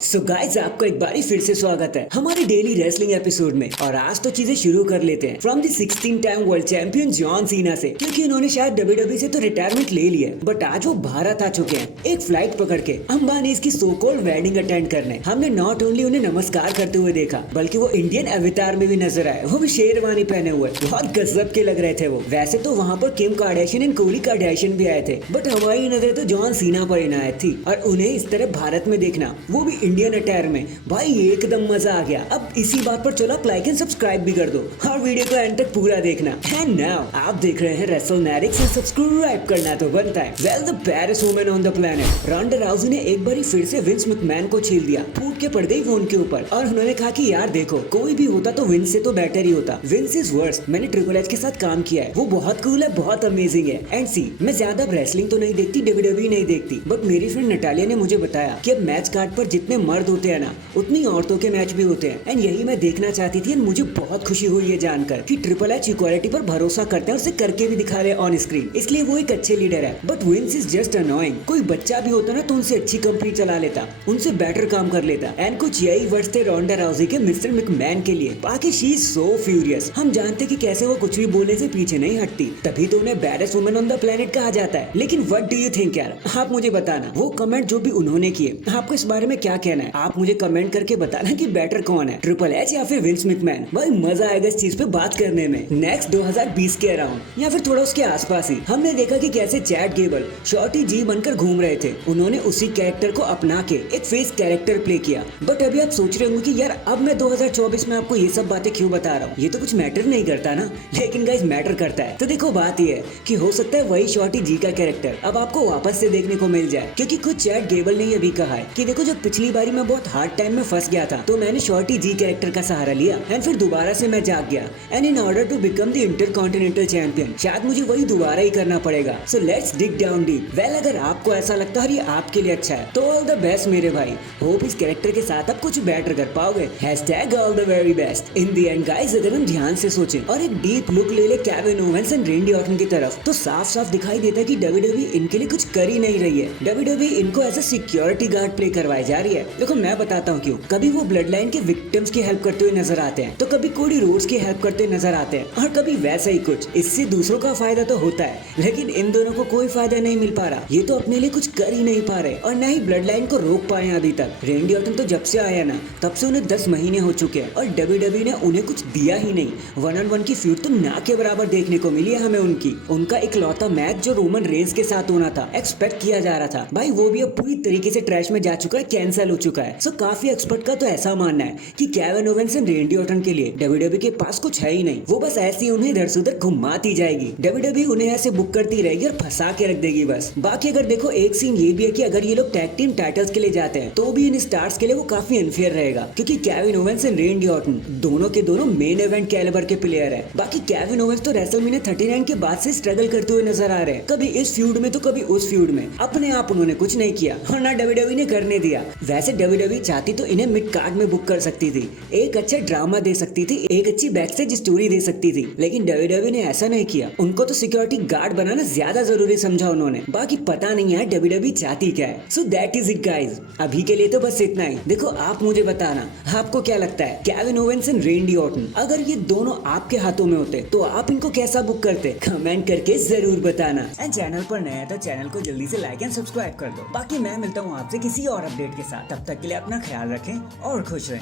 So guys आपको एक बारी फिर से स्वागत है हमारे डेली रेसलिंग एपिसोड में। और आज तो चीजें शुरू कर लेते हैं from the 16 time world champion John Cena से, क्योंकि उन्होंने शायद डब्ल्यूडब्ल्यूई से तो रिटायरमेंट ले लिया है, बट आज वो भारत आ चुके हैं एक फ्लाइट पकड़ के अंबानी की सो कॉल्ड वेडिंग अटेंड करने। हमने नॉट ओनली उन्हें नमस्कार करते हुए देखा, बल्कि वो इंडियन अवतार में भी नजर आए, वो भी शेरवानी पहने हुए। बहुत गजब के लग रहे थे वो। वैसे तो वहाँ पर Kim Kardashian and Kohli Kardashian भी आए थे, बट हमारी नजर तो जॉन सीना पर इनायत थी। और उन्हें इस तरह भारत में देखना, वो भी इंडियन अटायर में, भाई एकदम मजा आ गया। अब इसी बात पर चलो आप लाइक एंड सब्सक्राइब भी कर दो और वीडियो को एंड तक पूरा देखना। एंड नाउ आप देख रहे हैं रेसलमैनिक्स एंड सब्सक्राइब करना तो बनता है। Well the baddest woman on the planet Ronda Rousey ने एक बार फिर से विंस मैकमैन को छील दिया, फूट के पड़ गई वो उनके ऊपर। और उन्होंने कहा कि यार देखो, कोई भी होता तो विंस से तो बेटर ही होता। Vince is worst. मैंने ट्रिपल एच के साथ काम किया है, वो बहुत कूल है, बहुत अमेजिंग है। एंड सी, मैं ज्यादा रेसलिंग तो नहीं देखती, डब्ल्यूडब्ल्यूई नहीं देखती, बट मेरी फ्रेंड नटालिया ने मुझे बताया कि अब मैच कार्ड पर जितने मर्द होते हैं ना, उतनी औरतों के मैच भी होते हैं। एंड यही मैं देखना चाहती थी। एंड मुझे बहुत खुशी हुई ये जानकर कि ट्रिपल एच इक्वालिटी पर भरोसा करते हैं और उसे करके भी दिखा रहे हैं ऑन स्क्रीन, इसलिए वो एक अच्छे लीडर है। But Vince is just annoying. कोई बच्चा भी होता ना तो उनसे अच्छी कंपनी चला लेता, उनसे बेटर काम कर लेता। एंड कुछ यही वर्ड्स थे रोंडा राउजी के मिस्टर मैकमैन के लिए। बाकी शी इज सो फ्यूरियस। हम जानते कि कैसे वो कुछ भी बोलने से पीछे नहीं हटती, तभी तो उन्हें baddest woman on the planet कहा जाता है। लेकिन व्हाट डू यू थिंक यार, आप मुझे बताना, वो कमेंट जो भी उन्होंने किए, आपको इस बारे में क्या कहना है? आप मुझे कमेंट करके बताना कि बेटर कौन है, ट्रिपल एच या फिर विंस मैकमैन। भाई मजा आएगा इस चीज पे बात करने में। नेक्स्ट 2020 के अराउंड या फिर थोड़ा उसके आसपास ही हमने देखा कि कैसे चैट गेबल शॉर्टी जी बनकर घूम रहे थे। उन्होंने उसी कैरेक्टर को अपना के एक फेस कैरेक्टर प्ले किया। बट अभी आप सोच रहे होंगे कि यार अब मैं 2024 में आपको ये सब बातें क्यों बता रहा हूँ, ये तो कुछ मैटर नहीं करता ना। लेकिन गाइस मैटर करता है। तो देखो बात ये है कि हो सकता है वही शॉर्टी जी का कैरेक्टर अब आपको वापस से देखने को मिल जाए, क्योंकि खुद चैट गेबल ने ये भी कहा है कि देखो, जब पिछली बारी मैं बहुत हार्ड टाइम में फंस गया था तो मैंने शॉर्टी जी कैरेक्टर का सहारा लिया एंड फिर दोबारा से मैं जाग गया। And in order to become the intercontinental champion शायद मुझे वही दोबारा ही करना पड़ेगा। So let's dig down deep. Well, अगर आपको ऐसा लगता है और ये आपके लिए अच्छा है तो ऑल द बेस्ट मेरे भाई। होप इस कैरेक्टर के साथ आप कुछ बेटर कर पाओगे। Hashtag all the very best. In the end guys, अगर हम ध्यान से सोचें और एक डीप लुक ले ले केविन ओवेंस एंड रेंडी ऑर्टन की तरफ, तो साफ साफ दिखाई देता है कि डब्ल्यूडब्ल्यूई इनके लिए कुछ कर ही नहीं रही है। डब्ल्यूडब्ल्यूई इनको as a security guard play करवाई जा रही है। देखो मैं बताता हूँ क्यों। कभी वो ब्लड लाइन के विक्टिम्स की हेल्प करते हुए नजर आते हैं, तो कभी कोडी रोड्स की हेल्प करते हुए नजर आते हैं, और कभी वैसा ही कुछ। इससे दूसरों का फायदा तो होता है, लेकिन इन दोनों को कोई फायदा नहीं मिल पा रहा। ये तो अपने लिए कुछ कर ही नहीं पा रहे और न ही ब्लड लाइन को रोक पाए अभी तक। रेंडी ऑर्टन तो जब से आया ना, तब से उन्हें 10 महीने हो चुके हैं और डब्ल्यूडब्ल्यूई ने उन्हें कुछ दिया ही नहीं। 1-on-1 की फ्यूड तो ना के बराबर देखने को मिली है हमें उनकी। उनका इकलौता मैच जो रोमन रेंस के साथ होना था, एक्सपेक्ट किया जा रहा था, भाई वो भी अब पूरी तरीके से ट्रैश में जा चुका है, कैंसिल हो चुका है। सो काफी एक्सपर्ट का तो ऐसा मानना है कि केविन ओवेंस एंड रेंडी ऑर्टन के लिए डब्ल्यूडब्ल्यूई के पास कुछ है ही नहीं। वो बस ऐसे ही उन्हें इधर से उधर घुमाती जाएगी। डब्ल्यूडब्ल्यूई उन्हें ऐसे बुक करती रहेगी और फंसा के रख देगी बस। बाकी अगर देखो, एक सीन ये भी है कि अगर ये लोग टैग टीम टाइटल्स के लिए जाते हैं तो भी इन स्टार्स के लिए वो काफी अनफेयर रहेगा, क्योंकि केविन ओवेंस एंड रेंडी ऑर्टन दोनों के दोनों मेन इवेंट कैलिबर के प्लेयर है। बाकी केविन ओवेंस तो रेसलमेनिया 39 के बाद से स्ट्रगल करते हुए नजर आ रहे हैं, कभी इस फ्यूड में तो कभी उस फ्यूड में। अपने आप उन्होंने कुछ नहीं किया और ना डब्ल्यूडब्ल्यूई ने करने दिया। वैसे डब्ल्यूडब्ल्यूई चाहती तो इन्हें मिड कार्ड में बुक कर सकती थी, एक अच्छा ड्रामा दे सकती थी, एक अच्छी बैकस्टेज स्टोरी दे सकती थी, लेकिन डब्ल्यूडब्ल्यूई ने ऐसा नहीं किया। उनको तो सिक्योरिटी गार्ड बनाना ज्यादा जरूरी समझा उन्होंने। बाकी पता नहीं है डब्ल्यूडब्ल्यूई चाहती क्या है। So that is it guys. अभी के लिए तो बस इतना ही। देखो आप मुझे बताना, आपको क्या लगता है केविन ओवेंस एंड रेंडी ऑर्टन, अगर ये दोनों आपके हाथों में होते तो आप इनको कैसा बुक करते? कमेंट करके जरूर बताना। एंड चैनल पर नया है तो चैनल को जल्दी से लाइक एंड सब्सक्राइब कर दो। बाकी मैं मिलता हूँ आपसे किसी और अपडेट के साथ। तब तक के लिए अपना ख्याल रखें और खुश रहें।